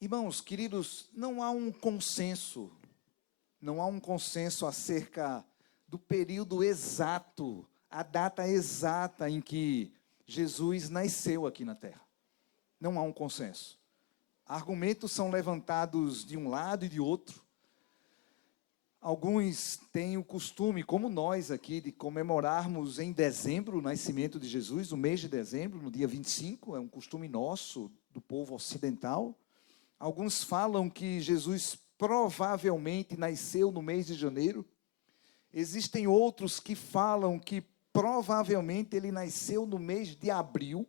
Irmãos, queridos, não há um consenso acerca do período exato, a data exata em que Jesus nasceu aqui na Terra. Não há um consenso. Argumentos são levantados de um lado e de outro. Alguns têm o costume, como nós aqui, de comemorarmos em dezembro o nascimento de Jesus, no mês de dezembro, no dia 25, é um costume nosso, do povo ocidental. Alguns falam que Jesus provavelmente nasceu no mês de janeiro. Existem outros que falam que provavelmente ele nasceu no mês de abril.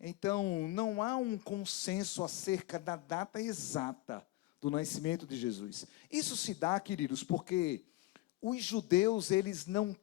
Então, não há um consenso acerca da data exata do nascimento de Jesus. Isso se dá, queridos, porque os judeus, eles não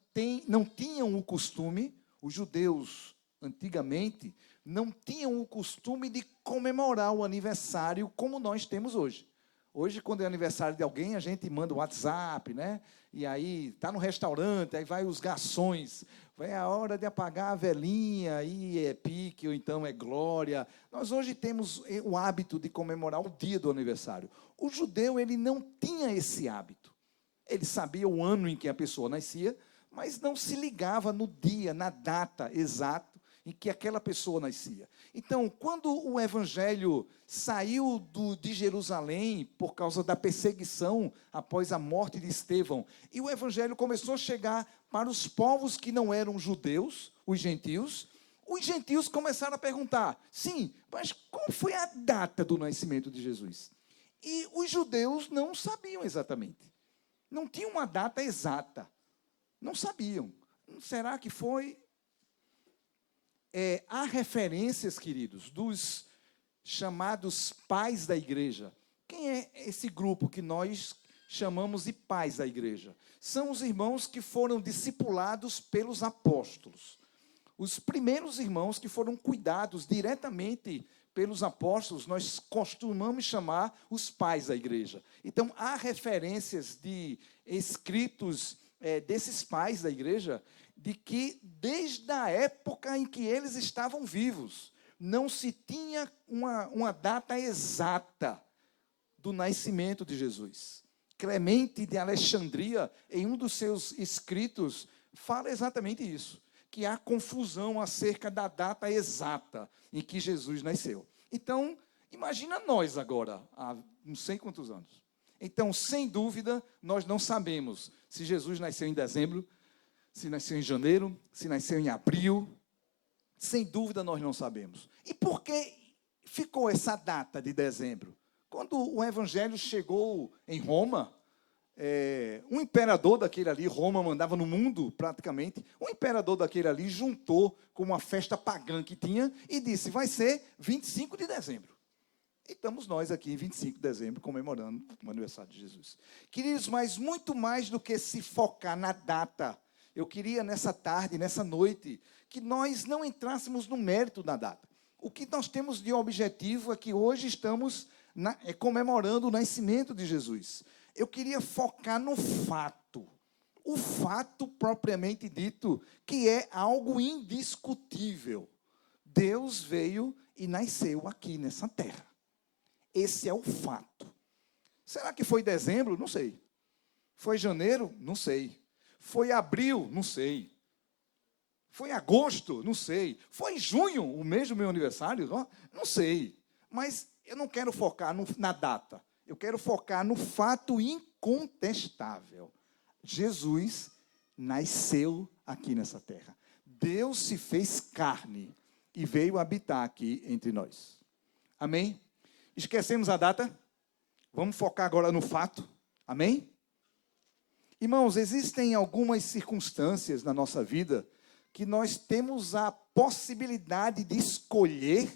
tinham o costume, os judeus, antigamente, não tinham o costume de comemorar o aniversário como nós temos hoje. Hoje, quando é aniversário de alguém, a gente manda o WhatsApp, né? E aí, está no restaurante, aí vai os garçons, vai a hora de apagar a velinha, aí é pique, ou então é glória. Nós hoje temos o hábito de comemorar o dia do aniversário. O judeu, ele não tinha esse hábito. Ele sabia o ano em que a pessoa nascia, mas não se ligava no dia, na data exata em que aquela pessoa nascia. Então, quando o evangelho saiu de Jerusalém por causa da perseguição após a morte de Estevão, e o evangelho começou a chegar para os povos que não eram judeus, os gentios começaram a perguntar, sim, mas qual foi a data do nascimento de Jesus? E os judeus não sabiam exatamente. Não tinham uma data exata. Não sabiam. Será que foi? Há referências, queridos, dos chamados pais da igreja. Quem é esse grupo que nós chamamos de pais da igreja? São os irmãos que foram discipulados pelos apóstolos. Os primeiros irmãos que foram cuidados diretamente pelos apóstolos, nós costumamos chamar os pais da igreja. Então, há referências de escritos desses pais da igreja, de que desde a época em que eles estavam vivos, não se tinha uma data exata do nascimento de Jesus. Clemente de Alexandria, em um dos seus escritos, fala exatamente isso, que há confusão acerca da data exata em que Jesus nasceu. Então, imagina nós agora, há não sei quantos anos. Então, sem dúvida, nós não sabemos se Jesus nasceu em dezembro, se nasceu em janeiro, se nasceu em abril. Sem dúvida, nós não sabemos. E por que ficou essa data de dezembro? Quando o evangelho chegou em Roma, um imperador daquele ali, Roma mandava no mundo praticamente, um imperador daquele ali juntou com uma festa pagã que tinha e disse, vai ser 25 de dezembro. E estamos nós aqui em 25 de dezembro comemorando o aniversário de Jesus. Queridos, mas muito mais do que se focar na data, eu queria nessa tarde, nessa noite, que nós não entrássemos no mérito da data. O que nós temos de objetivo é que hoje estamos comemorando o nascimento de Jesus. Eu queria focar no fato, o fato propriamente dito, que é algo indiscutível. Deus veio e nasceu aqui nessa terra. Esse é o fato. Será que foi dezembro? Não sei. Foi janeiro? Não sei. Foi abril? Não sei. Foi agosto? Não sei. Foi junho, o mês do meu aniversário? Não sei. Mas eu não quero focar na data. Eu quero focar no fato incontestável. Jesus nasceu aqui nessa terra. Deus se fez carne e veio habitar aqui entre nós. Amém? Esquecemos a data? Vamos focar agora no fato. Amém? Irmãos, existem algumas circunstâncias na nossa vida que nós temos a possibilidade de escolher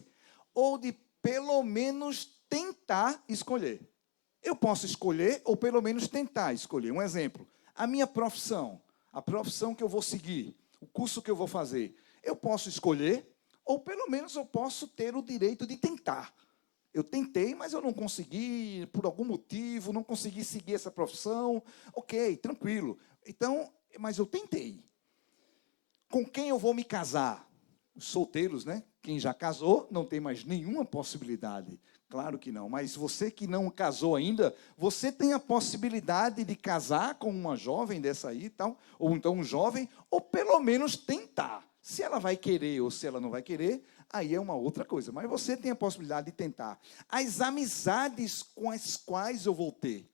ou de pelo menos tentar escolher. Eu posso escolher ou pelo menos tentar escolher. Um exemplo, a minha profissão, a profissão que eu vou seguir, o curso que eu vou fazer. Eu posso escolher ou pelo menos eu posso ter o direito de tentar. Eu tentei, mas eu não consegui, por algum motivo, não consegui seguir essa profissão. Ok, tranquilo. Então, mas eu tentei. Com quem eu vou me casar? Os solteiros, né? Quem já casou não tem mais nenhuma possibilidade. Claro que não, mas você que não casou ainda, você tem a possibilidade de casar com uma jovem dessa aí, tal, ou então um jovem, ou pelo menos tentar. Se ela vai querer ou se ela não vai querer, aí é uma outra coisa. Mas você tem a possibilidade de tentar. As amizades com as quais eu vou ter.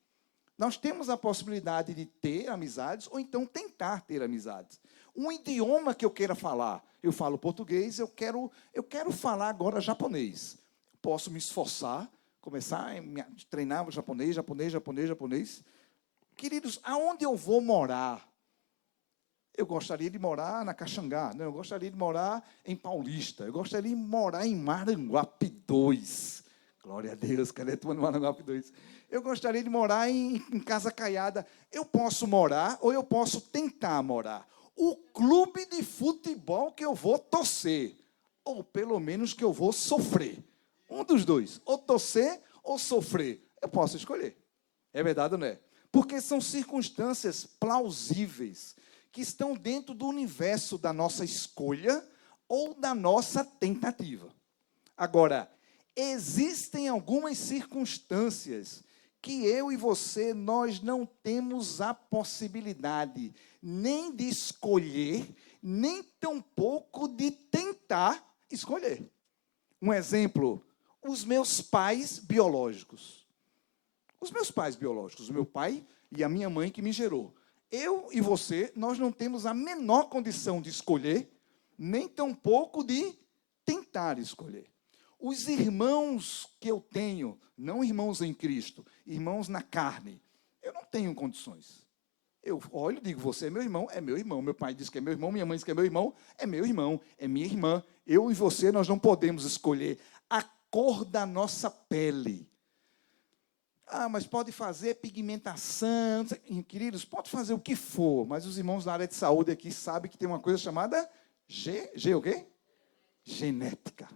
Nós temos a possibilidade de ter amizades ou então tentar ter amizades. Um idioma que eu queira falar. Eu falo português, eu quero falar agora japonês. Posso me esforçar, começar a treinar japonês. Queridos, aonde eu vou morar? Eu gostaria de morar na Caxangá, eu gostaria de morar em Paulista, eu gostaria de morar em Maranguape 2. Glória a Deus, cadê tu no Maranguape 2? Eu gostaria de morar em Casa Caiada. Eu posso morar ou eu posso tentar morar. O clube de futebol que eu vou torcer, ou pelo menos que eu vou sofrer. Um dos dois, ou torcer ou sofrer. Eu posso escolher. É verdade ou não é? Porque são circunstâncias plausíveis que estão dentro do universo da nossa escolha ou da nossa tentativa. Agora, existem algumas circunstâncias que eu e você, nós não temos a possibilidade nem de escolher, nem tampouco de tentar escolher. Um exemplo, os meus pais biológicos. Os meus pais biológicos, o meu pai e a minha mãe que me gerou. Eu e você, nós não temos a menor condição de escolher, nem tampouco de tentar escolher. Os irmãos que eu tenho, não irmãos em Cristo, irmãos na carne, eu não tenho condições. Eu olho e digo, você é meu irmão, é meu irmão. Meu pai diz que é meu irmão, minha mãe diz que é meu irmão, é minha irmã. Eu e você, nós não podemos escolher a cor da nossa pele. Ah, mas pode fazer pigmentação. Queridos, pode fazer o que for, mas os irmãos da área de saúde aqui sabem que tem uma coisa chamada o quê? Genética.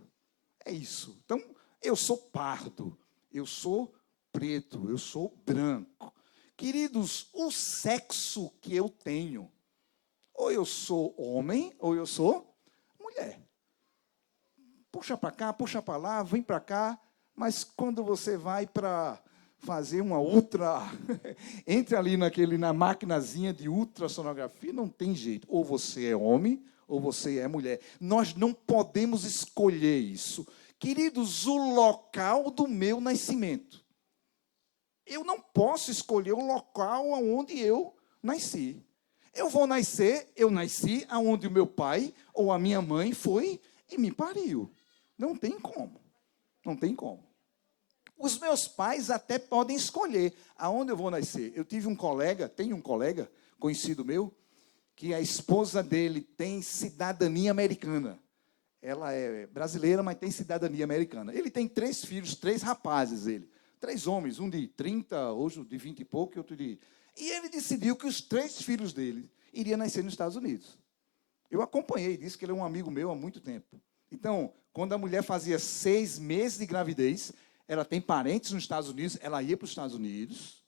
É isso. Então, eu sou pardo, eu sou preto, eu sou branco. Queridos, o sexo que eu tenho, ou eu sou homem, ou eu sou mulher. Puxa para cá, puxa para lá, vem para cá, mas quando você vai para fazer uma ultra, entre ali na maquinazinha de ultrassonografia, não tem jeito. Ou você é homem, ou você é mulher. Nós não podemos escolher isso. Queridos, o local do meu nascimento. Eu não posso escolher o local onde eu nasci. Eu nasci onde o meu pai ou a minha mãe foi e me pariu. Não tem como. Não tem como. Os meus pais até podem escolher aonde eu vou nascer. Eu tenho um colega conhecido meu, que a esposa dele tem cidadania americana. Ela é brasileira, mas tem cidadania americana. Ele tem 3 filhos, 3 rapazes, 3 homens, um de 30, outro de 20 e pouco, e outro de... E ele decidiu que os 3 filhos dele iriam nascer nos Estados Unidos. Eu acompanhei, disse que ele é um amigo meu há muito tempo. Então, quando a mulher fazia 6 meses de gravidez, ela tem parentes nos Estados Unidos, ela ia para os Estados Unidos,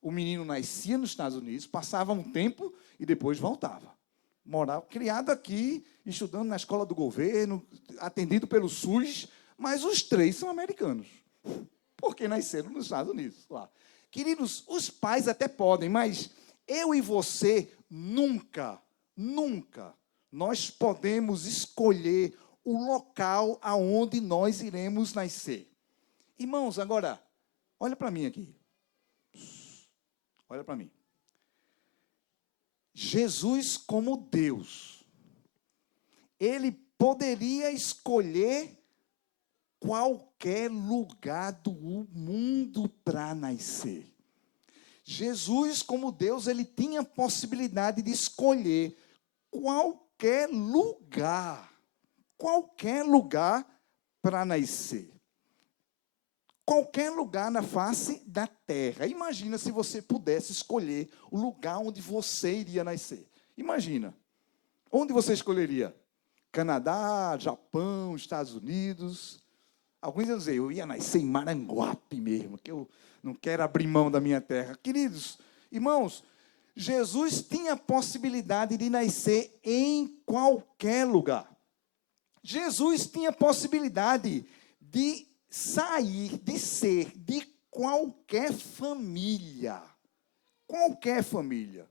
o menino nascia nos Estados Unidos, passava um tempo e depois voltava. Morava, criado aqui, estudando na escola do governo, atendido pelo SUS, mas os 3 são americanos, porque nasceram nos Estados Unidos. Lá. Queridos, os pais até podem, mas eu e você nunca, nós podemos escolher o local aonde nós iremos nascer. Irmãos, agora, olha para mim aqui. Olha para mim. Jesus como Deus, ele poderia escolher qualquer lugar do mundo para nascer. Jesus como Deus, ele tinha a possibilidade de escolher qualquer lugar para nascer. Qualquer lugar na face da terra. Imagina se você pudesse escolher o lugar onde você iria nascer. Imagina. Onde você escolheria? Canadá, Japão, Estados Unidos. Alguns iam dizer, eu ia nascer em Maranguape mesmo, que eu não quero abrir mão da minha terra. Queridos, irmãos, Jesus tinha a possibilidade de nascer em qualquer lugar. Jesus tinha possibilidade de sair, de ser de qualquer família. Qualquer família.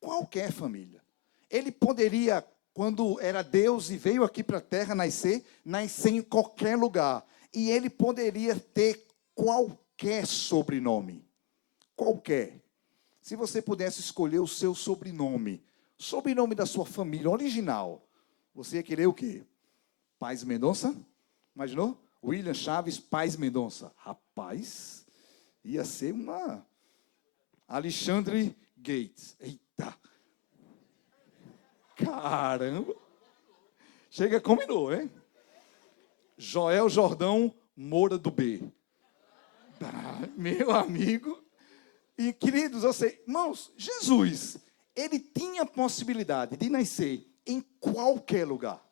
Qualquer família. Ele poderia, quando era Deus e veio aqui para a terra nascer em qualquer lugar. E ele poderia ter qualquer sobrenome. Qualquer. Se você pudesse escolher o seu sobrenome da sua família original, você ia querer o quê? Paes Mendonça? Imaginou? William Chaves Paes Mendonça. Rapaz, ia ser uma Alexandre Gates. Eita! Caramba! Chega, combinou, hein? Joel Jordão Moura do B. Meu amigo. E, queridos, irmãos, Jesus, ele tinha a possibilidade de nascer em qualquer lugar.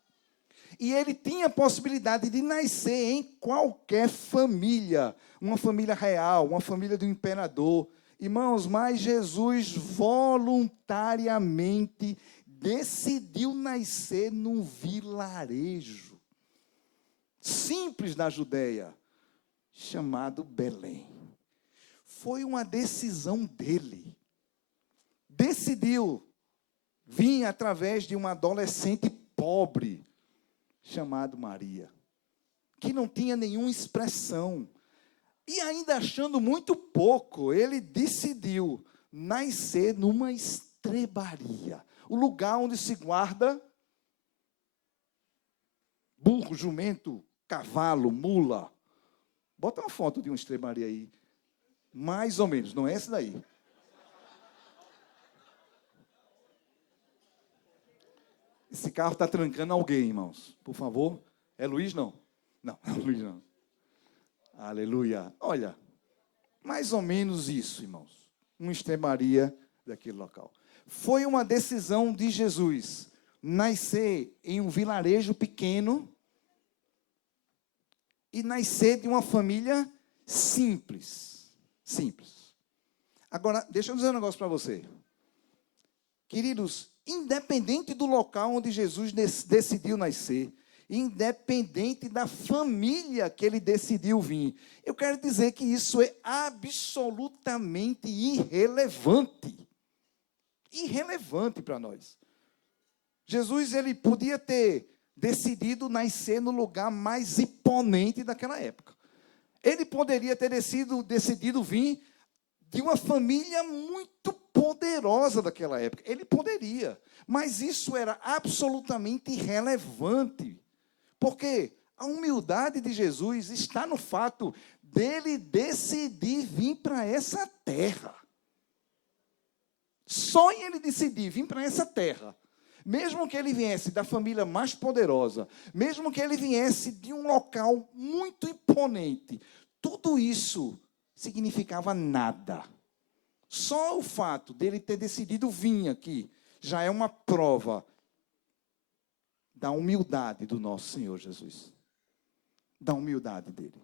E ele tinha a possibilidade de nascer em qualquer família. Uma família real, uma família do imperador. Irmãos, mas Jesus voluntariamente decidiu nascer num vilarejo simples da Judéia, chamado Belém. Foi uma decisão dele. Decidiu vir através de uma adolescente pobre, chamada Maria, que não tinha nenhuma expressão. E ainda achando muito pouco, ele decidiu nascer numa estrebaria. O lugar onde se guarda burro, jumento, cavalo, mula. Bota uma foto de uma estrebaria aí. Mais ou menos, não é essa daí. Esse carro está trancando alguém, irmãos. Por favor. É Luiz, não? Não, é Luiz, não. Aleluia. Olha, mais ou menos isso, irmãos. Uma estrebaria daquele local. Foi uma decisão de Jesus nascer em um vilarejo pequeno e nascer de uma família simples. Simples. Agora, deixa eu dizer um negócio para você. Queridos, independente do local onde Jesus decidiu nascer, independente da família que ele decidiu vir, eu quero dizer que isso é absolutamente irrelevante. Irrelevante para nós. Jesus, ele podia ter decidido nascer no lugar mais imponente daquela época. Ele poderia ter decidido vir de uma família muito poderosa daquela época. Ele poderia, mas isso era absolutamente irrelevante. Porque a humildade de Jesus está no fato dele decidir vir para essa terra. Só em ele decidir vir para essa terra, mesmo que ele viesse da família mais poderosa, mesmo que ele viesse de um local muito imponente, tudo isso significava nada. Só o fato dele ter decidido vir aqui já é uma prova da humildade do nosso Senhor Jesus. Da humildade dele.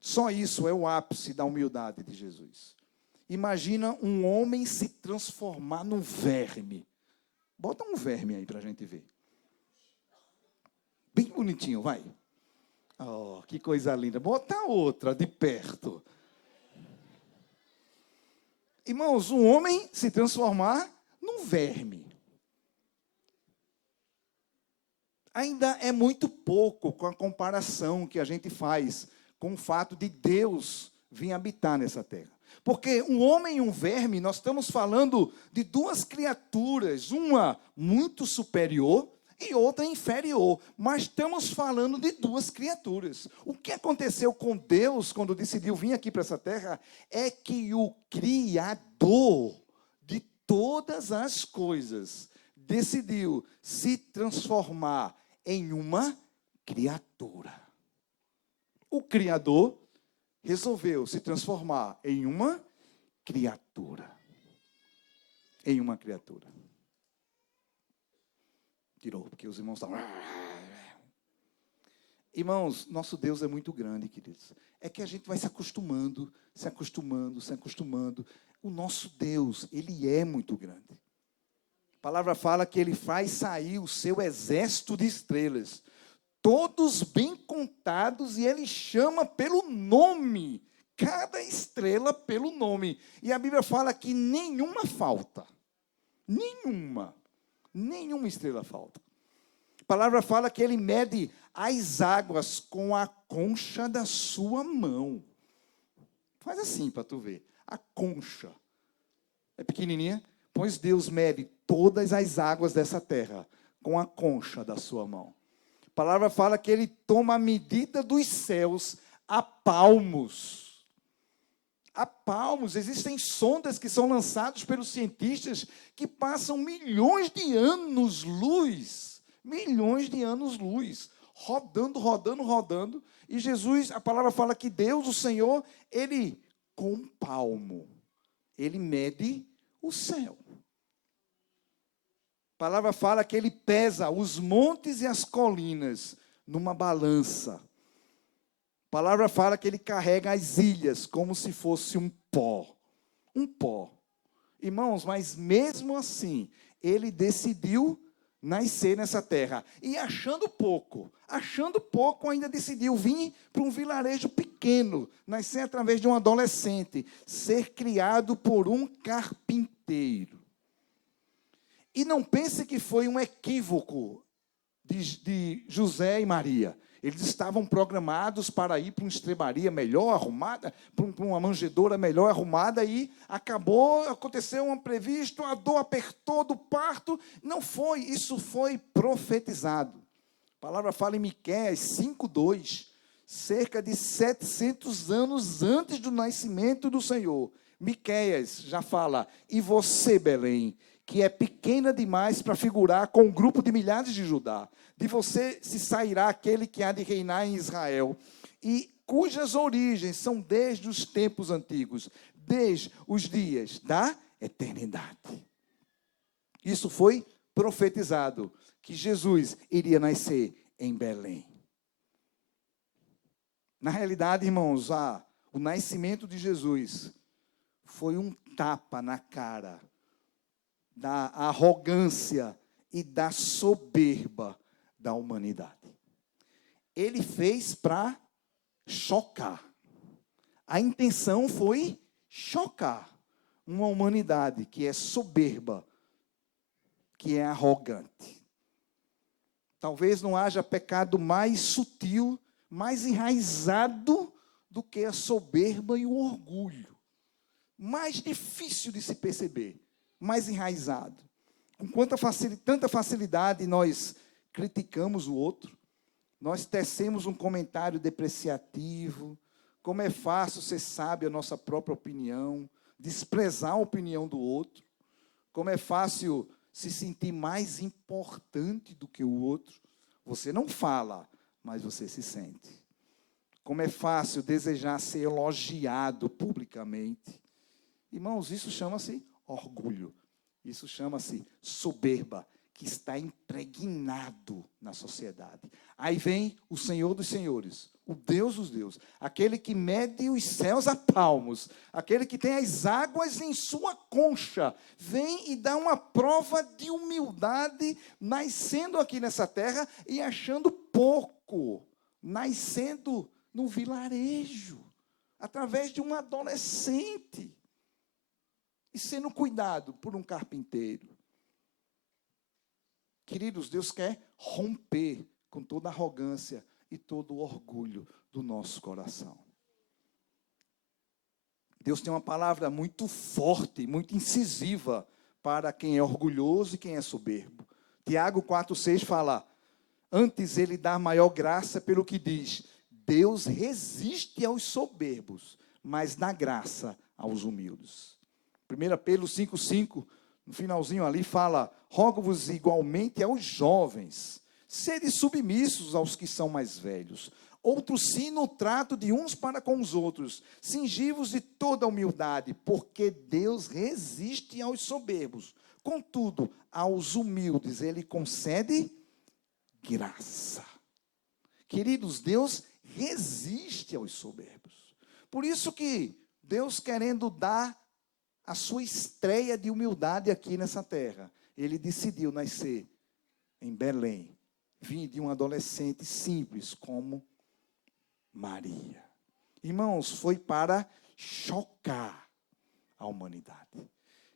Só isso é o ápice da humildade de Jesus. Imagina um homem se transformar num verme. Bota um verme aí para a gente ver. Bem bonitinho, vai. Oh, que coisa linda. Bota outra de perto. Irmãos, um homem se transformar num verme. Ainda é muito pouco com a comparação que a gente faz com o fato de Deus vir habitar nessa terra. Porque um homem e um verme, nós estamos falando de duas criaturas, uma muito superior e outra inferior. Mas estamos falando de duas criaturas. O que aconteceu com Deus quando decidiu vir aqui para essa terra é que o Criador de todas as coisas decidiu se transformar em uma criatura. O Criador resolveu se transformar em uma criatura. Em uma criatura. Tirou, porque os irmãos estavam... Irmãos, nosso Deus é muito grande, queridos. É que a gente vai se acostumando, se acostumando, se acostumando. O nosso Deus, ele é muito grande. palavra fala que ele faz sair o seu exército de estrelas, todos bem contados, e ele chama pelo nome, cada estrela pelo nome. E a Bíblia fala que nenhuma falta. Nenhuma estrela falta. A palavra fala que ele mede as águas com a concha da sua mão. Faz assim para tu ver. A concha. É pequenininha? Pois Deus mede todas as águas dessa terra com a concha da sua mão. A palavra fala que ele toma a medida dos céus a palmos. A palmos. Existem sondas que são lançadas pelos cientistas que passam milhões de anos-luz. Milhões de anos-luz. Rodando. E Jesus, a palavra fala que Deus, o Senhor, ele, com um palmo, ele mede o céu. A palavra fala que ele pesa os montes e as colinas numa balança. A palavra fala que ele carrega as ilhas como se fosse um pó. Um pó. Irmãos, mas mesmo assim, ele decidiu nascer nessa terra. E achando pouco, ainda decidiu vir para um vilarejo pequeno, nascer através de um adolescente, ser criado por um carpinteiro. E não pense que foi um equívoco de José e Maria. Eles estavam programados para ir para uma estrebaria melhor arrumada, para uma manjedoura melhor arrumada, e aconteceu um imprevisto, a dor apertou do parto. Não foi, isso foi profetizado. A palavra fala em Miqueias 5:2, cerca de 700 anos antes do nascimento do Senhor. Miqueias já fala: e você, Belém, que é pequena demais para figurar com um grupo de milhares de Judá, de você se sairá aquele que há de reinar em Israel, e cujas origens são desde os tempos antigos, desde os dias da eternidade. Isso foi profetizado, que Jesus iria nascer em Belém. Na realidade, irmãos, o nascimento de Jesus foi um tapa na cara da arrogância e da soberba da humanidade. Ele fez para chocar. A intenção foi chocar uma humanidade que é soberba, que é arrogante. Talvez não haja pecado mais sutil, mais enraizado do que a soberba e o orgulho. Mais difícil de se perceber, mais enraizado. Com tanta facilidade nós criticamos o outro, nós tecemos um comentário depreciativo. Como é fácil ser sábio a nossa própria opinião, desprezar a opinião do outro. Como é fácil se sentir mais importante do que o outro. Você não fala, mas você se sente. Como é fácil desejar ser elogiado publicamente. Irmãos, isso chama-se orgulho. Isso chama-se soberba, que está impregnado na sociedade. Aí vem o Senhor dos Senhores, o Deus dos deuses, aquele que mede os céus a palmos, aquele que tem as águas em sua concha, vem e dá uma prova de humildade, nascendo aqui nessa terra e achando pouco, nascendo no vilarejo, através de um adolescente, e sendo cuidado por um carpinteiro. Queridos, Deus quer romper com toda a arrogância e todo o orgulho do nosso coração. Deus tem uma palavra muito forte, muito incisiva para quem é orgulhoso e quem é soberbo. Tiago 4,6 fala: antes ele dá maior graça pelo que diz, Deus resiste aos soberbos, mas dá graça aos humildes. 1 Pedro 5,5, no finalzinho ali fala: rogo-vos igualmente aos jovens, sede submissos aos que são mais velhos. Outros sim no trato de uns para com os outros, cingi-vos de toda humildade, porque Deus resiste aos soberbos. Contudo, aos humildes Ele concede graça. Queridos, Deus resiste aos soberbos. Por isso que Deus, querendo dar a sua estreia de humildade aqui nessa terra, ele decidiu nascer em Belém, vindo de um adolescente simples como Maria. Irmãos, foi para chocar a humanidade.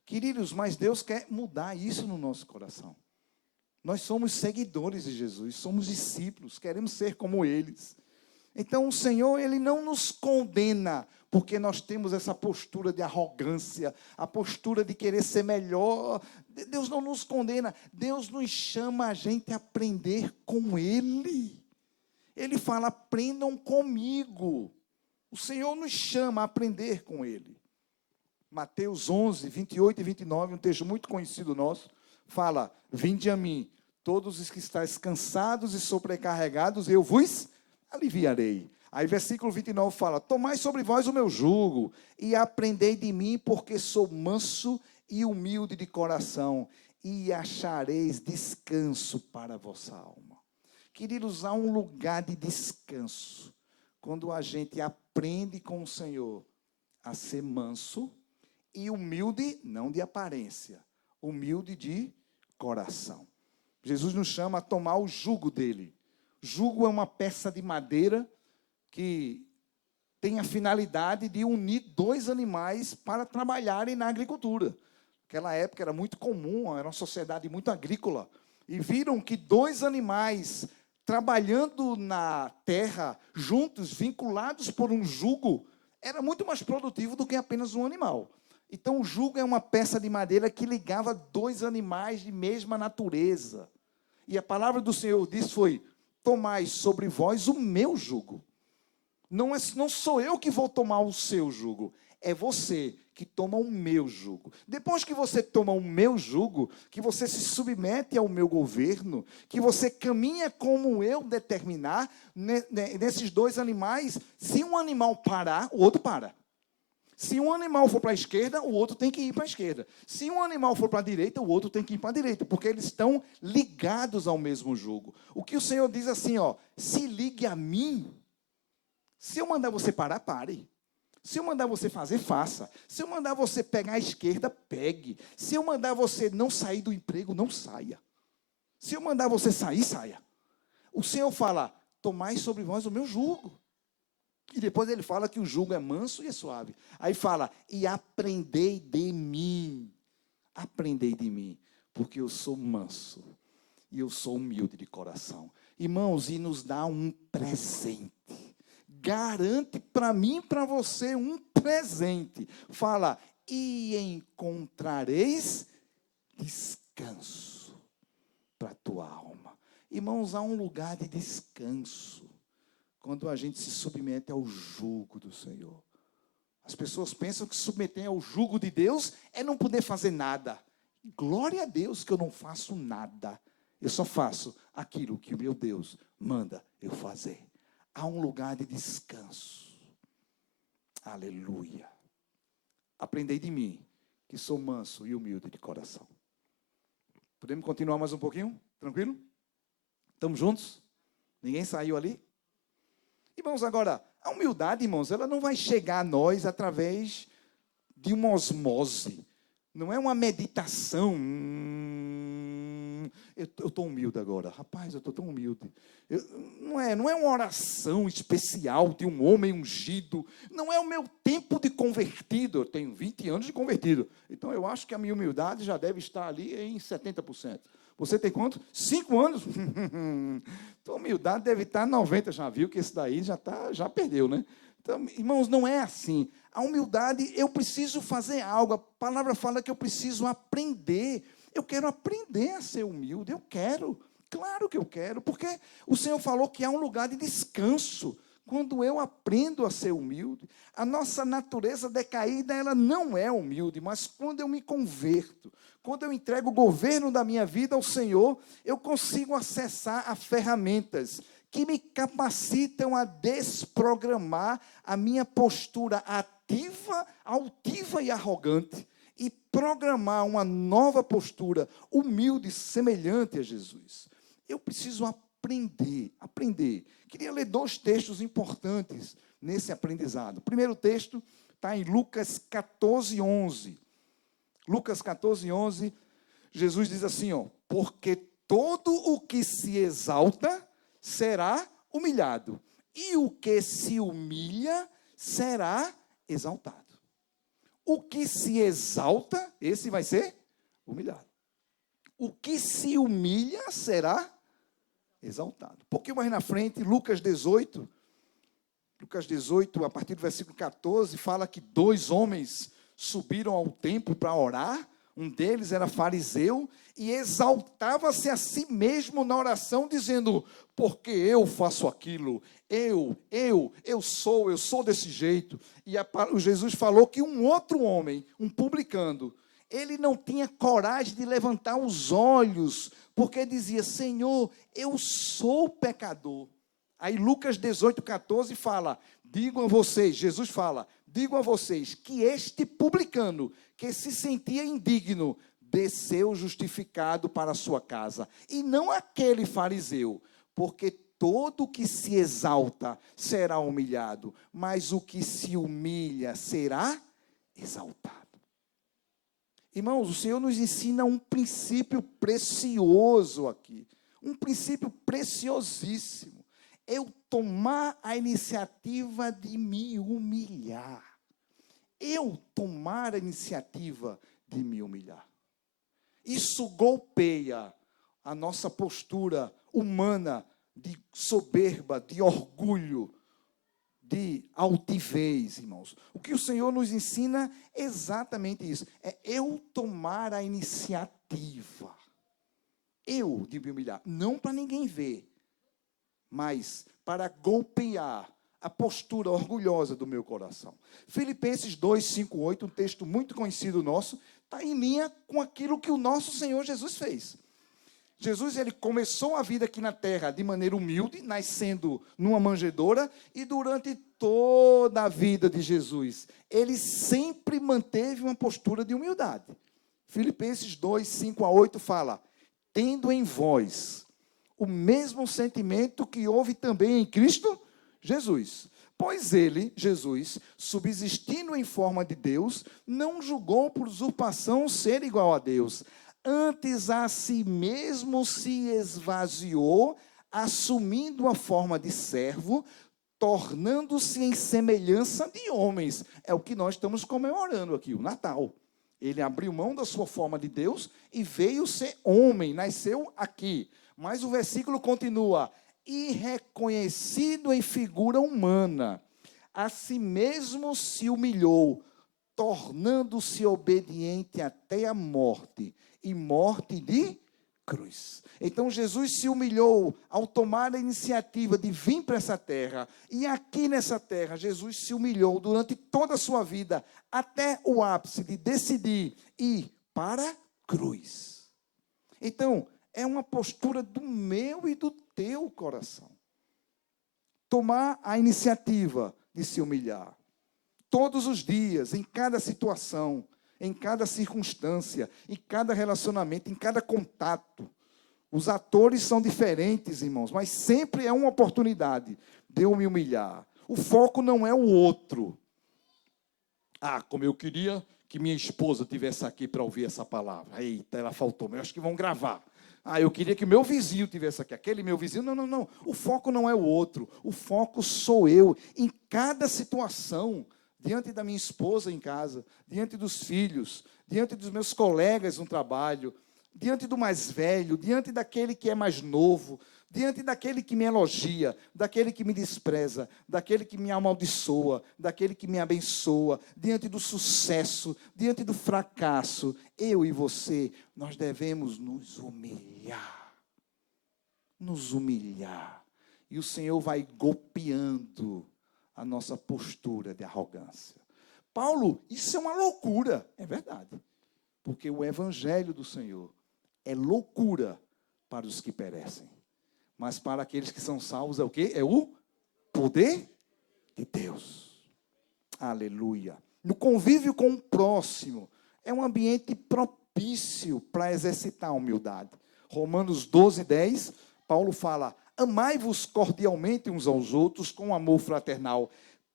Queridos, mas Deus quer mudar isso no nosso coração. Nós somos seguidores de Jesus, somos discípulos, queremos ser como eles. Então o Senhor, Ele não nos condena, porque nós temos essa postura de arrogância, a postura de querer ser melhor. Deus não nos condena, Deus nos chama a gente a aprender com Ele. Ele fala, aprendam comigo. O Senhor nos chama a aprender com Ele. Mateus 11, 28 e 29, um texto muito conhecido nosso, fala, vinde a mim, todos os que estáis cansados e sobrecarregados, eu vos aliviarei. Aí versículo 29 fala, tomai sobre vós o meu jugo, e aprendei de mim, porque sou manso e humilde de coração, e achareis descanso para a vossa alma. Queridos, há um lugar de descanso, quando a gente aprende com o Senhor a ser manso e humilde, não de aparência, humilde de coração. Jesus nos chama a tomar o jugo dele. Jugo é uma peça de madeira que tem a finalidade de unir dois animais para trabalharem na agricultura. Naquela época era muito comum, era uma sociedade muito agrícola. E viram que dois animais trabalhando na terra, juntos, vinculados por um jugo, era muito mais produtivo do que apenas um animal. Então, o jugo é uma peça de madeira que ligava dois animais de mesma natureza. E a palavra do Senhor disse foi, tomai sobre vós o meu jugo. Não sou eu que vou tomar o seu jugo, é você que toma o meu jugo. Depois que você toma o meu jugo, que você se submete ao meu governo, que você caminha como eu determinar, nesses dois animais, se um animal parar, o outro para. Se um animal for para a esquerda, o outro tem que ir para a esquerda. Se um animal for para a direita, o outro tem que ir para a direita, porque eles estão ligados ao mesmo jugo. O que o Senhor diz assim, ó, se ligue a mim. Se eu mandar você parar, pare. Se eu mandar você fazer, faça. Se eu mandar você pegar a esquerda, pegue. Se eu mandar você não sair do emprego, não saia. Se eu mandar você sair, saia. O Senhor fala, tomai sobre vós o meu jugo. E depois ele fala que o jugo é manso e é suave. Aí fala, e aprendei de mim. Aprendei de mim, porque eu sou manso e eu sou humilde de coração. Irmãos, e nos dá um presente. Garante para mim e para você um presente. Fala, e encontrareis descanso para a tua alma. Irmãos, há um lugar de descanso quando a gente se submete ao jugo do Senhor. As pessoas pensam que se submeter ao jugo de Deus é não poder fazer nada. Glória a Deus que eu não faço nada. Eu só faço aquilo que o meu Deus manda eu fazer. Há um lugar de descanso. Aleluia. Aprendei de mim, que sou manso e humilde de coração. Podemos continuar mais um pouquinho? Tranquilo? Estamos juntos? Ninguém saiu ali? Irmãos, agora, a humildade, irmãos, ela não vai chegar a nós através de uma osmose. Não é uma meditação. Eu estou humilde agora. Rapaz, eu estou tão humilde. Não é uma oração especial de um homem ungido. Não é o meu tempo de convertido. Eu tenho 20 anos de convertido. Então, eu acho que a minha humildade já deve estar ali em 70%. Você tem quanto? 5 anos? Tua humildade deve estar 90%. Já viu que esse daí já perdeu, né? Então, irmãos, não é assim. A humildade, eu preciso fazer algo. A palavra fala que eu preciso aprender. Eu quero aprender a ser humilde. Eu quero. Claro que eu quero. Porque o Senhor falou que há um lugar de descanso. Quando eu aprendo a ser humilde, a nossa natureza decaída, ela não é humilde. Mas quando eu me converto, quando eu entrego o governo da minha vida ao Senhor, eu consigo acessar a ferramentas que me capacitam a desprogramar a minha postura ativa, altiva e arrogante e programar uma nova postura humilde, semelhante a Jesus. Eu preciso aprender. Queria ler 2 textos importantes nesse aprendizado. O primeiro texto está em Lucas 14, 11. Lucas 14, 11, Jesus diz assim, ó, porque todo o que se exalta será humilhado, e o que se humilha será exaltado. O que se exalta, esse vai ser humilhado. O que se humilha será exaltado. Um pouquinho mais na frente, Lucas 18, a partir do versículo 14, fala que 2 homens subiram ao templo para orar. Um deles era fariseu e exaltava-se a si mesmo na oração, dizendo, porque eu faço aquilo, eu sou desse jeito. E o Jesus falou que um outro homem, um publicano, ele não tinha coragem de levantar os olhos, porque dizia, Senhor, eu sou pecador. Aí Lucas 18, 14 fala, digo a vocês, Jesus fala, digo a vocês, que este publicano, que se sentia indigno, desceu justificado para a sua casa, e não aquele fariseu, porque todo o que se exalta será humilhado, mas o que se humilha será exaltado. Irmãos, o Senhor nos ensina um princípio precioso aqui, um princípio preciosíssimo. Eu tomar a iniciativa de me humilhar. Eu tomar a iniciativa de me humilhar. Isso golpeia a nossa postura humana de soberba, de orgulho, de altivez, irmãos. O que o Senhor nos ensina é exatamente isso. É eu tomar a iniciativa. Eu de me humilhar. Não para ninguém ver, mas para golpear a postura orgulhosa do meu coração. Filipenses 2, 5, 8, um texto muito conhecido nosso, está em linha com aquilo que o nosso Senhor Jesus fez. Jesus, ele começou a vida aqui na terra de maneira humilde, nascendo numa manjedoura, e durante toda a vida de Jesus, ele sempre manteve uma postura de humildade. Filipenses 2, 5 a 8 fala, tendo em vós o mesmo sentimento que houve também em Cristo Jesus. Pois ele, Jesus, subsistindo em forma de Deus, não julgou por usurpação ser igual a Deus. Antes a si mesmo se esvaziou, assumindo a forma de servo, tornando-se em semelhança de homens. É o que nós estamos comemorando aqui, o Natal. Ele abriu mão da sua forma de Deus e veio ser homem, nasceu aqui. Mas o versículo continua, e reconhecido em figura humana, a si mesmo se humilhou, tornando-se obediente até a morte, e morte de cruz. Então Jesus se humilhou ao tomar a iniciativa de vir para essa terra, e aqui nessa terra Jesus se humilhou durante toda a sua vida, até o ápice de decidir ir para a cruz. Então, é uma postura do meu e do teu coração. Tomar a iniciativa de se humilhar. Todos os dias, em cada situação, em cada circunstância, em cada relacionamento, em cada contato. Os atores são diferentes, irmãos, mas sempre é uma oportunidade de eu me humilhar. O foco não é o outro. Ah, como eu queria que minha esposa estivesse aqui para ouvir essa palavra. Eita, ela faltou, mas eu acho que vão gravar. Ah, eu queria que o meu vizinho estivesse aqui. Aquele meu vizinho, não. O foco não é o outro. O foco sou eu. Em cada situação, diante da minha esposa em casa, diante dos filhos, diante dos meus colegas no trabalho, diante do mais velho, diante daquele que é mais novo, diante daquele que me elogia, daquele que me despreza, daquele que me amaldiçoa, daquele que me abençoa, diante do sucesso, diante do fracasso, eu e você, nós devemos nos humilhar. Nos humilhar. E o Senhor vai golpeando a nossa postura de arrogância. Paulo, isso é uma loucura. É verdade. Porque o evangelho do Senhor é loucura para os que perecem. Mas para aqueles que são salvos é o quê? É o poder de Deus. Aleluia. No convívio com o próximo, é um ambiente propício para exercitar a humildade. Romanos 12, 10, Paulo fala, amai-vos cordialmente uns aos outros com amor fraternal,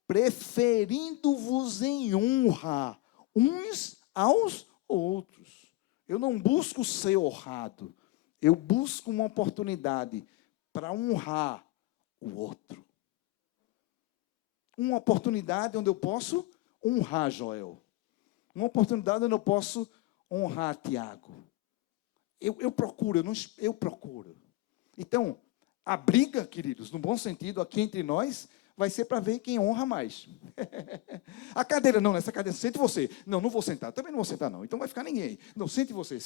preferindo-vos em honra uns aos outros. Eu não busco ser honrado. Eu busco uma oportunidade para honrar o outro. Uma oportunidade onde eu posso honrar Joel. Uma oportunidade onde eu posso honrar Tiago. Eu procuro. Então, a briga, queridos, no bom sentido, aqui entre nós, vai ser para ver quem honra mais. A cadeira, não, nessa cadeira, sente você. Não, não vou sentar, também não vou sentar, não. Então vai ficar ninguém aí. Não, sente você.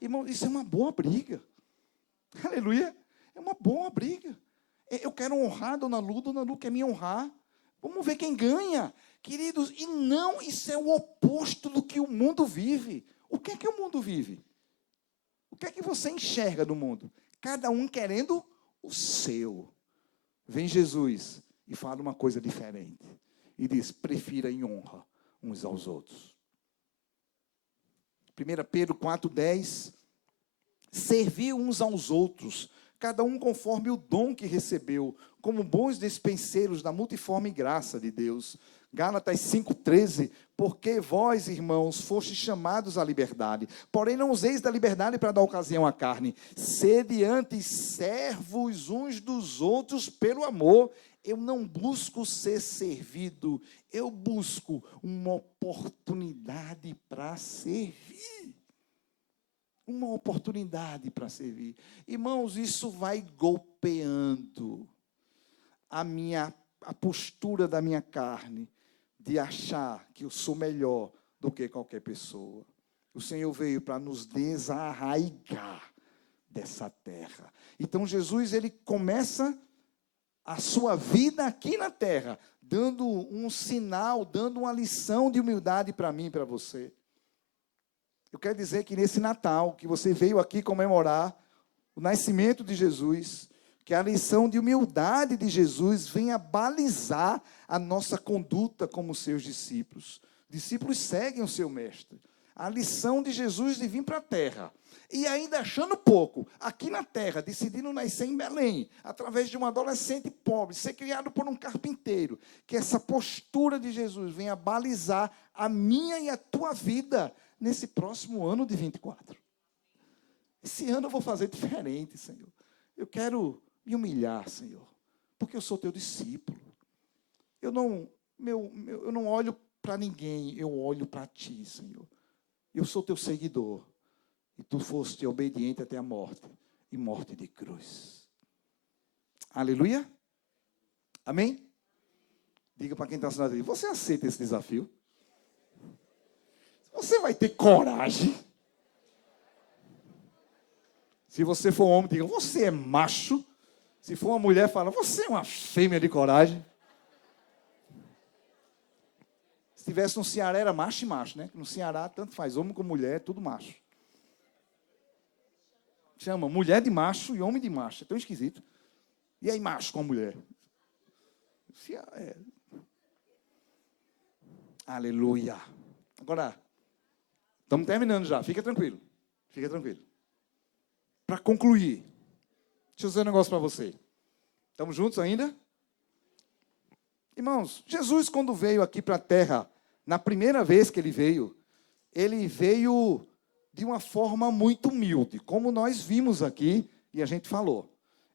Irmão, isso é uma boa briga. Aleluia. É uma boa briga. Eu quero honrar Dona Lu quer me honrar. Vamos ver quem ganha. Queridos, e não, isso é o oposto do que o mundo vive. O que é que o mundo vive? O que é que você enxerga do mundo? Cada um querendo o seu. Vem Jesus e fala uma coisa diferente. E diz, prefira em honra uns aos outros. 1 Pedro 4,10. Servir uns aos outros, cada um conforme o dom que recebeu, como bons despenseiros da multiforme graça de Deus. Gálatas 5,13, porque vós, irmãos, fostes chamados à liberdade, porém não useis da liberdade para dar ocasião à carne, sede antes servos uns dos outros pelo amor. Eu não busco ser servido, eu busco uma oportunidade para servir. Uma oportunidade para servir. Irmãos, isso vai golpeando a postura da minha carne, de achar que eu sou melhor do que qualquer pessoa. O Senhor veio para nos desarraigar dessa terra. Então, Jesus, ele começa a sua vida aqui na terra, dando um sinal, dando uma lição de humildade para mim e para você. Eu quero dizer que nesse Natal, que você veio aqui comemorar o nascimento de Jesus, que a lição de humildade de Jesus venha balizar a nossa conduta como seus discípulos. Discípulos seguem o seu mestre. A lição de Jesus de vir para a terra. E ainda achando pouco, aqui na terra, decidindo nascer em Belém, através de um adolescente pobre, ser criado por um carpinteiro, que essa postura de Jesus venha balizar a minha e a tua vida nesse próximo ano de 24. Esse ano eu vou fazer diferente, Senhor. Eu quero me humilhar, Senhor, porque eu sou teu discípulo. Eu não olho para ninguém, eu olho para ti, Senhor. Eu sou teu seguidor. E tu foste obediente até a morte, e morte de cruz. Aleluia? Amém? Diga para quem está assinando aí, você aceita esse desafio? Você vai ter coragem? Se você for homem, diga, você é macho. Se for uma mulher, fala, você é uma fêmea de coragem. Se tivesse no Ceará, era macho e macho, né? No Ceará, tanto faz, homem como mulher, tudo macho. Chama mulher de macho e homem de macho. É tão esquisito. E aí, macho com a mulher? Aleluia. Agora, estamos terminando já. Fica tranquilo. Fica tranquilo. Para concluir, deixa eu dizer um negócio para você. Estamos juntos ainda? Irmãos, Jesus, quando veio aqui para a terra, na primeira vez que ele veio de uma forma muito humilde, como nós vimos aqui e a gente falou.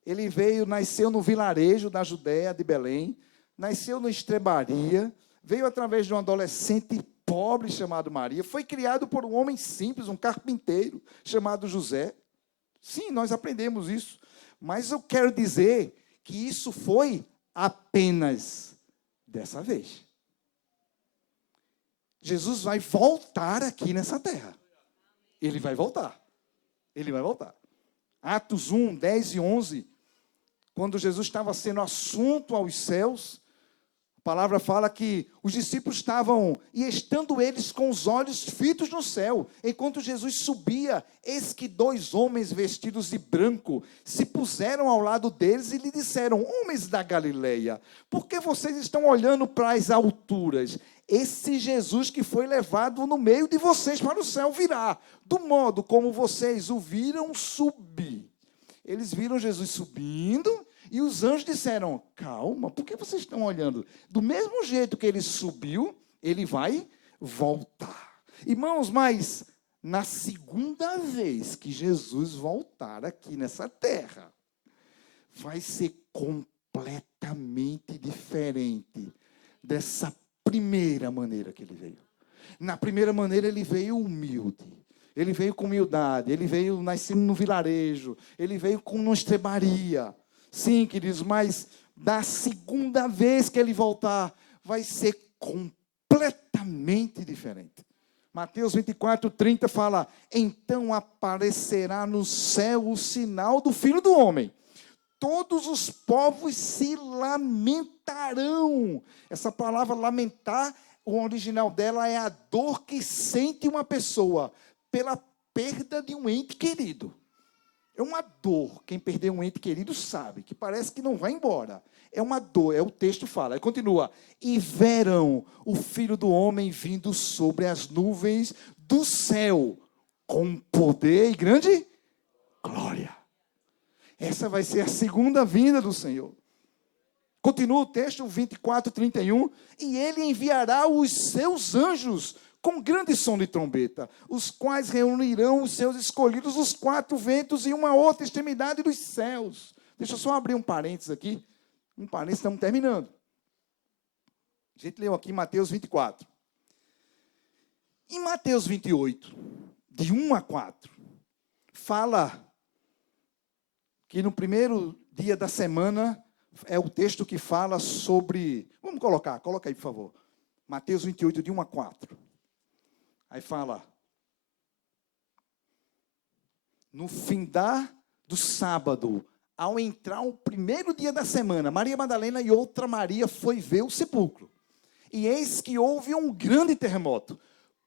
Ele nasceu no vilarejo da Judéia, de Belém, nasceu na estrebaria, veio através de um adolescente pobre chamado Maria, foi criado por um homem simples, um carpinteiro chamado José. Sim, nós aprendemos isso, mas eu quero dizer que isso foi apenas dessa vez. Jesus vai voltar aqui nessa terra. Ele vai voltar. Ele vai voltar. Atos 1, 10 e 11, quando Jesus estava sendo assunto aos céus, a palavra fala que os discípulos estavam, e estando eles com os olhos fitos no céu, enquanto Jesus subia, eis que 2 homens vestidos de branco se puseram ao lado deles e lhe disseram, homens da Galileia, por que vocês estão olhando para as alturas? Esse Jesus que foi levado no meio de vocês para o céu virá, do modo como vocês o viram subir. Eles viram Jesus subindo, e os anjos disseram, calma, por que vocês estão olhando? Do mesmo jeito que ele subiu, ele vai voltar. Irmãos, mas na segunda vez que Jesus voltar aqui nessa terra, vai ser completamente diferente dessa primeira maneira que ele veio. Na primeira maneira ele veio humilde, ele veio com humildade, ele veio nascendo no vilarejo, ele veio com uma estrebaria. Sim, queridos, mas da segunda vez que ele voltar, vai ser completamente diferente. Mateus 24:30 fala: então aparecerá no céu o sinal do Filho do Homem. Todos os povos se lamentarão. Essa palavra lamentar, o original dela é a dor que sente uma pessoa pela perda de um ente querido. É uma dor. Quem perdeu um ente querido sabe, que parece que não vai embora. É uma dor, o texto fala. Aí continua: e verão o Filho do Homem vindo sobre as nuvens do céu, com poder e grande glória. Essa vai ser a segunda vinda do Senhor. Continua o texto 24:31. E ele enviará os seus anjos com grande som de trombeta, os quais reunirão os seus escolhidos dos quatro ventos e uma outra extremidade dos céus. Deixa eu só abrir um parênteses aqui. Um parênteses, estamos terminando. A gente leu aqui Mateus 24. Em Mateus 28, de 1 a 4, fala que no primeiro dia da semana é o texto que fala sobre... coloca aí, por favor. Mateus 28, de 1 a 4. Aí fala: no findar do sábado, ao entrar o primeiro dia da semana, Maria Madalena e outra Maria foi ver o sepulcro. E eis que houve um grande terremoto,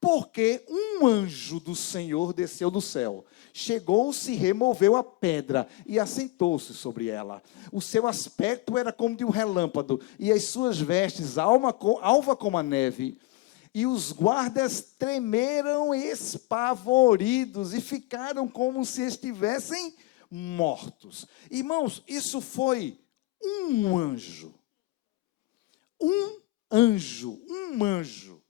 porque um anjo do Senhor desceu do céu, chegou-se, removeu a pedra e assentou-se sobre ela. O seu aspecto era como de um relâmpago, e as suas vestes alva como a neve. E os guardas tremeram espavoridos e ficaram como se estivessem mortos. Irmãos, isso foi um anjo. Um anjo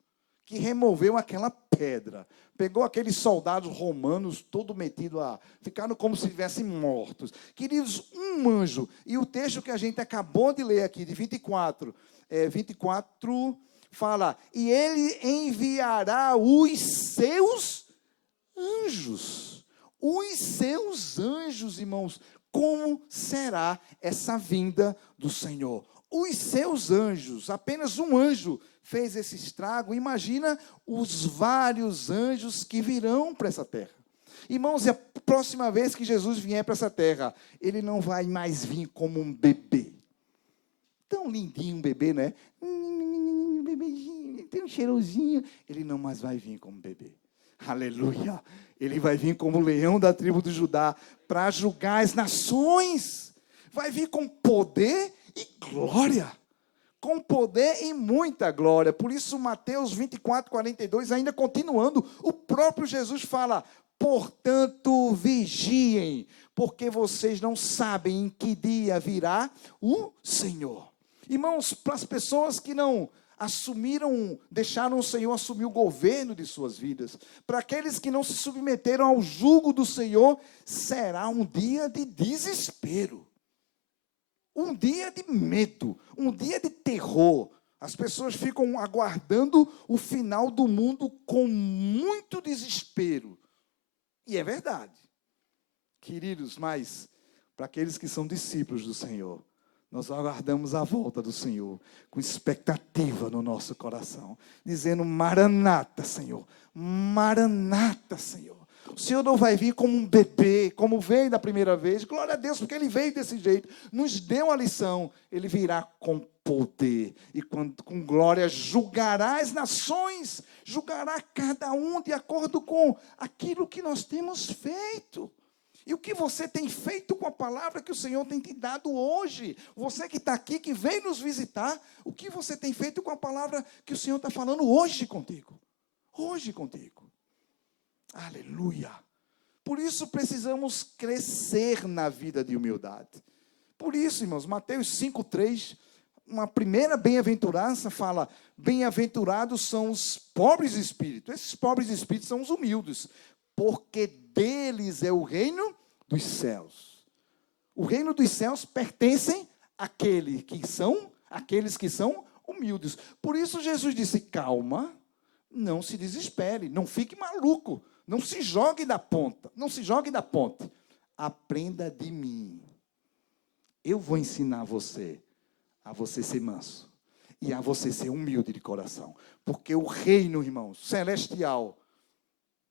que removeu aquela pedra. Pegou aqueles soldados romanos, todo metido a... ficaram como se estivessem mortos. Queridos, um anjo. E o texto que a gente acabou de ler aqui, de 24, fala: e ele enviará os seus anjos. Os seus anjos, irmãos. Como será essa vinda do Senhor? Os seus anjos, apenas um anjo fez esse estrago. Imagina os vários anjos que virão para essa terra. Irmãos, e a próxima vez que Jesus vier para essa terra, ele não vai mais vir como um bebê. Tão lindinho um bebê, né? Bebezinho, tem um cheirosinho. Ele não mais vai vir como bebê. Aleluia. Ele vai vir como leão da tribo de Judá para julgar as nações. Vai vir com poder e glória. Com poder e muita glória. Por isso, Mateus 24:42, ainda continuando, o próprio Jesus fala: portanto, vigiem, porque vocês não sabem em que dia virá o Senhor. Irmãos, para as pessoas que não deixaram o Senhor assumir o governo de suas vidas, para aqueles que não se submeteram ao jugo do Senhor, será um dia de desespero. Um dia de medo, um dia de terror. As pessoas ficam aguardando o final do mundo com muito desespero. E é verdade. Queridos, mas para aqueles que são discípulos do Senhor, nós aguardamos a volta do Senhor com expectativa no nosso coração, dizendo: Maranata, Senhor, Maranata, Senhor. O Senhor não vai vir como um bebê, como veio da primeira vez. Glória a Deus, porque Ele veio desse jeito. Nos deu a lição. Ele virá com poder. E com glória julgará as nações. Julgará cada um de acordo com aquilo que nós temos feito. E o que você tem feito com a palavra que o Senhor tem te dado hoje? Você que está aqui, que veio nos visitar. O que você tem feito com a palavra que o Senhor está falando hoje contigo? Hoje contigo. Aleluia. Por isso precisamos crescer na vida de humildade. Por isso, irmãos, Mateus 5:3, uma primeira bem-aventurança fala: bem-aventurados são os pobres de espírito. Esses pobres de espírito são os humildes, porque deles é o reino dos céus. O reino dos céus pertencem àqueles que são humildes. Por isso Jesus disse, calma, não se desespere, não fique maluco, não se jogue da ponte. Aprenda de mim. Eu vou ensinar você a você ser manso e a você ser humilde de coração. Porque o reino, irmãos, celestial,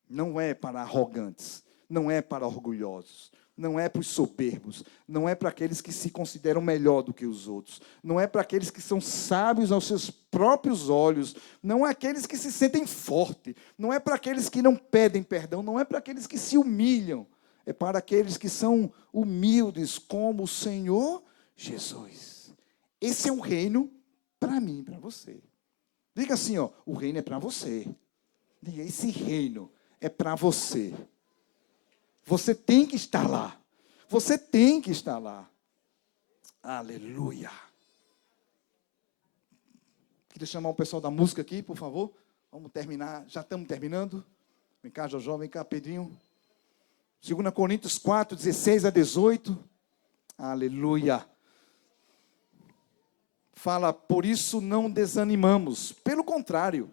não é para arrogantes, não é para orgulhosos, não é para os soberbos, não é para aqueles que se consideram melhor do que os outros, não é para aqueles que são sábios aos seus próprios olhos, não é aqueles que se sentem fortes, não é para aqueles que não pedem perdão, não é para aqueles que se humilham, é para aqueles que são humildes como o Senhor Jesus. Esse é um reino para mim e para você. Diga assim, ó, o reino é para você. Diga, esse reino é para você. Você tem que estar lá. Você tem que estar lá. Aleluia. Queria chamar o pessoal da música aqui, por favor. Vamos terminar. Já estamos terminando. Vem cá, Jojó. Vem cá, Pedrinho. 2 Coríntios 4, 16 a 18. Aleluia. Fala, por isso não desanimamos. Pelo contrário,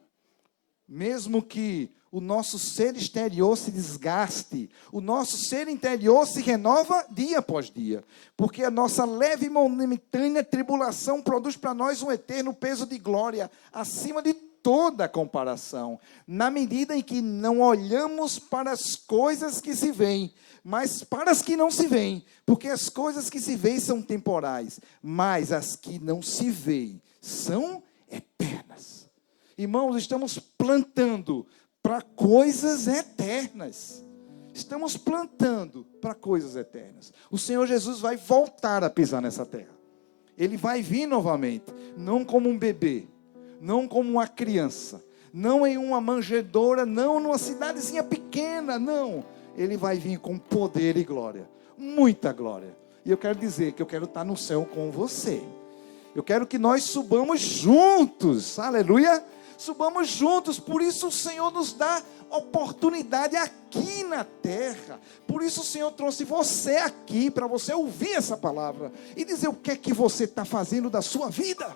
mesmo que o nosso ser exterior se desgaste, o nosso ser interior se renova dia após dia, porque a nossa leve e momentânea tribulação produz para nós um eterno peso de glória, acima de toda comparação, na medida em que não olhamos para as coisas que se veem, mas para as que não se veem, porque as coisas que se veem são temporais, mas as que não se veem são eternas. Irmãos, estamos plantando para coisas eternas. Estamos plantando para coisas eternas. O Senhor Jesus vai voltar a pisar nessa terra. Ele vai vir novamente, não como um bebê, não como uma criança, não em uma manjedoura, não numa cidadezinha pequena, não. Ele vai vir com poder e glória, muita glória. E eu quero dizer que eu quero estar no céu com você. Eu quero que nós subamos juntos, aleluia. Subamos juntos, por isso o Senhor nos dá oportunidade aqui na terra. Por isso o Senhor trouxe você aqui, para você ouvir essa palavra e dizer o que é que você está fazendo da sua vida.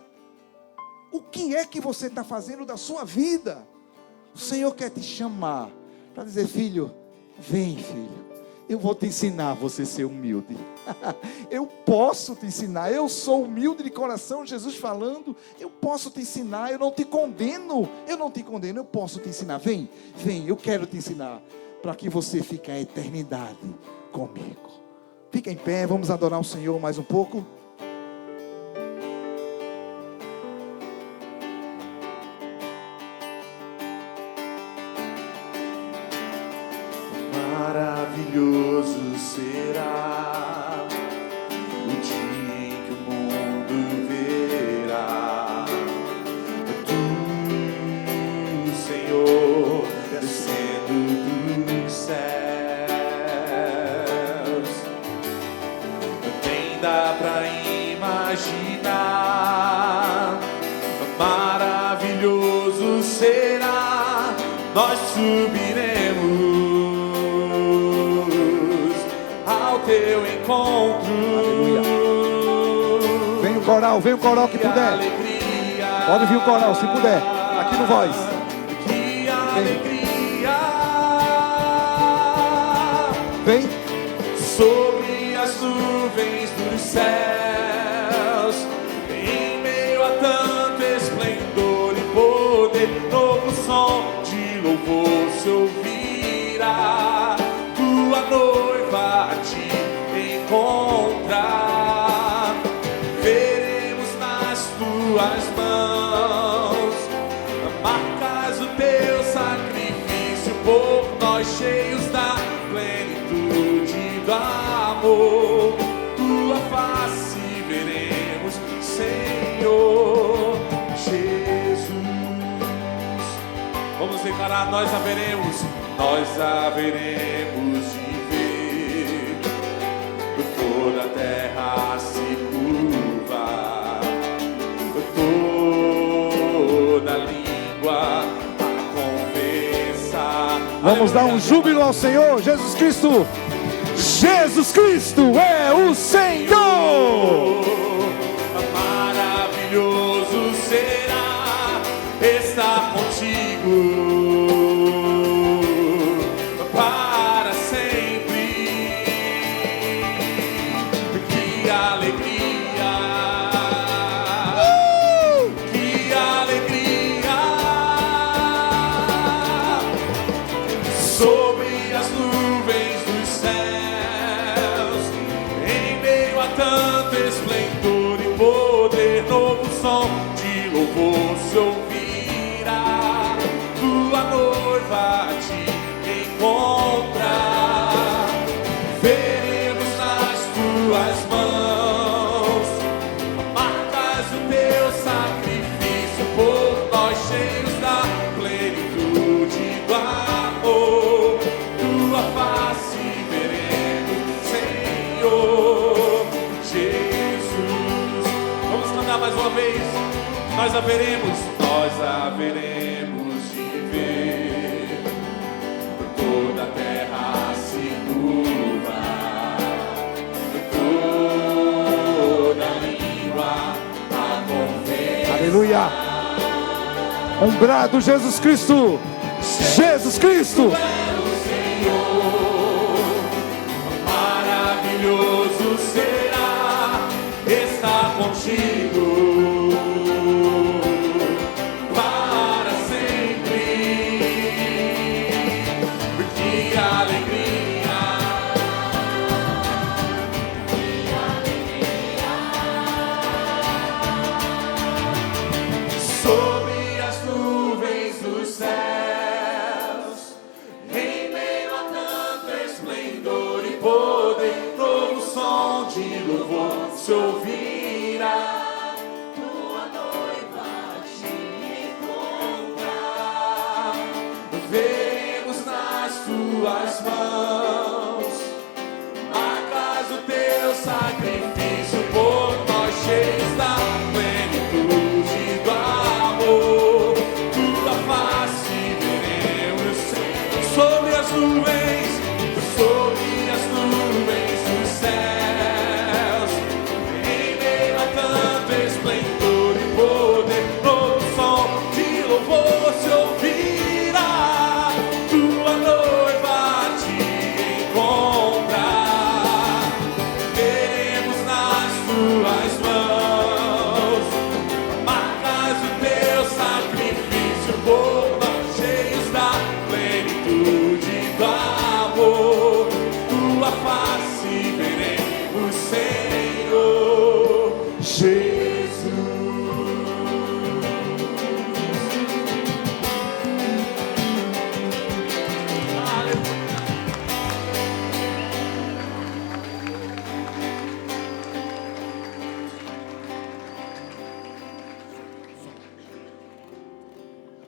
O que é que você está fazendo da sua vida? O Senhor quer te chamar para dizer, filho, vem filho, eu vou te ensinar a você ser humilde. Eu posso te ensinar, eu sou humilde de coração, Jesus falando, eu posso te ensinar, eu não te condeno, eu posso te ensinar, vem, eu quero te ensinar, para que você fique a eternidade comigo. Fica em pé, vamos adorar o Senhor mais um pouco. Maravilhoso será o dia em que o mundo verá tu, Senhor, descendo dos céus. Nem dá pra imaginar, maravilhoso será, nós subiremos teu encontro. Aleluia. Vem o coral que puder. Alegria, pode vir o coral se puder, aqui no Voz. Que alegria. Vem. Sobre as nuvens dos céus, em meio a tanto esplendor e poder, novo som de louvor se ouvirá, tua noiva a ti encontrar, veremos nas tuas mãos marcas do teu sacrifício por nós, cheios da plenitude do amor, tua face veremos, Senhor Jesus. Vamos declarar, nós a veremos de ver, toda a terra se curva, toda língua a confessar, Vamos dar um júbilo ao Senhor. Jesus Cristo. Jesus Cristo é o Senhor. Maravilhoso será estar contigo para sempre. Que alegria, que alegria. Sobre as nuvens dos céus, em meio a tanto esplendor e poder, novo som de louvor se ouvirá. Tua noiva te encontra, veremos nas tuas mãos marcas do teu sacrifício por nós, cheios da plenitude do amor. Tua face veremos, Senhor Jesus. Vamos cantar mais uma vez. Nós a veremos de ver. Toda a terra se curva, toda língua a confessar. Aleluia. Um brado, Jesus Cristo. Jesus Cristo. Maravilhoso será estar contigo para sempre. Que alegria, que alegria. Sobre as nuvens dos céus, em meio a tanto esplendor e poder, novo som de louvor se ouvirá. Tua noiva te encontra, veremos nas tuas mãos